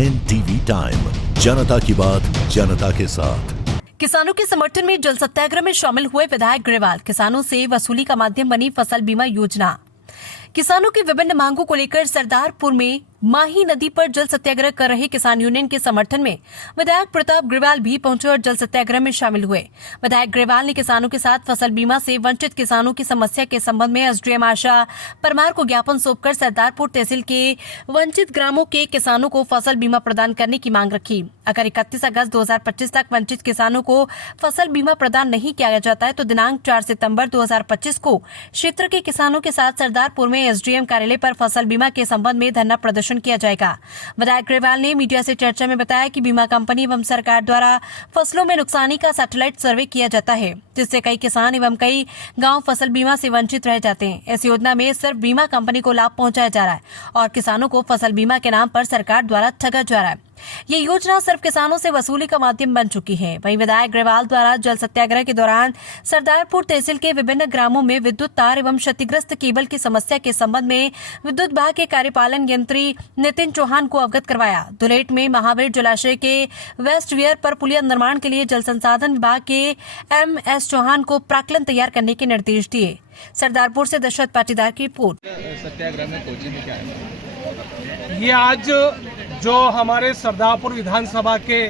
NTV time, जनता की बात जनता के साथ। किसानों के समर्थन में जल सत्याग्रह में शामिल हुए विधायक ग्रेवाल। किसानों से वसूली का माध्यम बनी फसल बीमा योजना। किसानों की विभिन्न मांगों को लेकर सरदारपुर में माही नदी पर जल सत्याग्रह कर रहे किसान यूनियन के समर्थन में विधायक प्रताप ग्रेवाल भी पहुंचे और जल सत्याग्रह में शामिल हुए। विधायक ग्रेवाल ने किसानों के साथ फसल बीमा से वंचित किसानों की समस्या के संबंध में SDM आशा परमार को ज्ञापन सौंपकर सरदारपुर तहसील के वंचित ग्रामों के किसानों को फसल बीमा प्रदान करने की मांग रखी। अगर 31 अगस्त 2025 तक वंचित किसानों को फसल बीमा प्रदान नहीं किया जाता है तो दिनांक 4 सितंबर 2025 को क्षेत्र के किसानों के साथ सरदारपुर में SDM कार्यालय पर फसल बीमा के संबंध में धरना प्रदर्शन किया जाएगा। विधायक ग्रेवाल ने मीडिया से चर्चा में बताया कि बीमा कंपनी एवं सरकार द्वारा फसलों में नुकसानी का सैटेलाइट सर्वे किया जाता है, जिससे कई किसान एवं कई गांव फसल बीमा से वंचित रह जाते हैं। इस योजना में सिर्फ बीमा कंपनी को लाभ पहुंचाया जा रहा है और किसानों को फसल बीमा के नाम पर सरकार द्वारा ठगा जा रहा है। ये योजना सिर्फ किसानों से वसूली का माध्यम बन चुकी है। वहीं विधायक ग्रेवाल द्वारा जल सत्याग्रह के दौरान सरदारपुर तहसील के विभिन्न ग्रामों में विद्युत तार एवं क्षतिग्रस्त केबल की समस्या के संबंध में विद्युत विभाग के कार्यपालन यंत्री नितिन चौहान को अवगत करवाया। दुलेट में महावीर जलाशय के वेस्ट वियर पर पुलिया निर्माण के लिए जल संसाधन विभाग के MS चौहान को प्राक्कलन तैयार करने के निर्देश दिए। सरदारपुर से दशरथ पाटीदार की रिपोर्ट। सत्याग्रह में पहुंचे क्या है? ये आज जो हमारे सरदारपुर विधानसभा के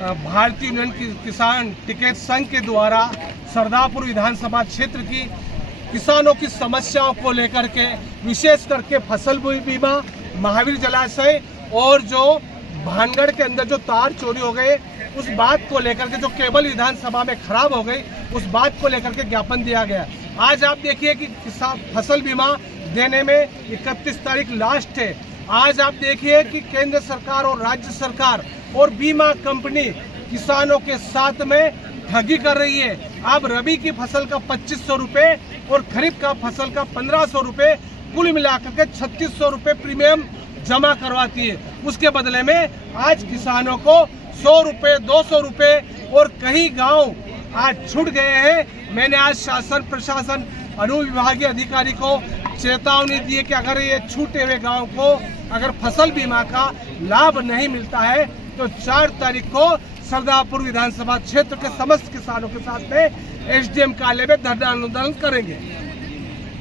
भारतीय यूनियन किसान टिकैत संघ के द्वारा सरदारपुर विधानसभा क्षेत्र की किसानों की समस्याओं को लेकर के विशेष करके फसल बीमा, महावीर जलाशय और जो भानगढ़ के अंदर जो तार चोरी हो गए उस बात को लेकर के, जो केबल विधानसभा में खराब हो गई उस बात को लेकर के ज्ञापन दिया गया। आज आप देखिए कि फसल बीमा देने में 31 तारीख लास्ट है। आज आप देखिए कि केंद्र सरकार और राज्य सरकार और बीमा कंपनी किसानों के साथ में ठगी कर रही है। अब रबी की फसल का 2500 रुपये और खरीफ का फसल का 1500 रुपये, कुल मिलाकर के 3600 रुपये प्रीमियम जमा करवाती है। उसके बदले में आज किसानों को 100 रुपये, 200 रुपये और कई गांव आज छूट गए हैं। मैंने आज शासन प्रशासन अनुविभागीय अधिकारी को चेतावनी दी है कि अगर ये छूटे हुए गांव को अगर फसल बीमा का लाभ नहीं मिलता है तो 4 तारीख को सरदारपुर विधानसभा क्षेत्र के समस्त किसानों के साथ में SDM कार्यालय में धरना आंदोलन करेंगे।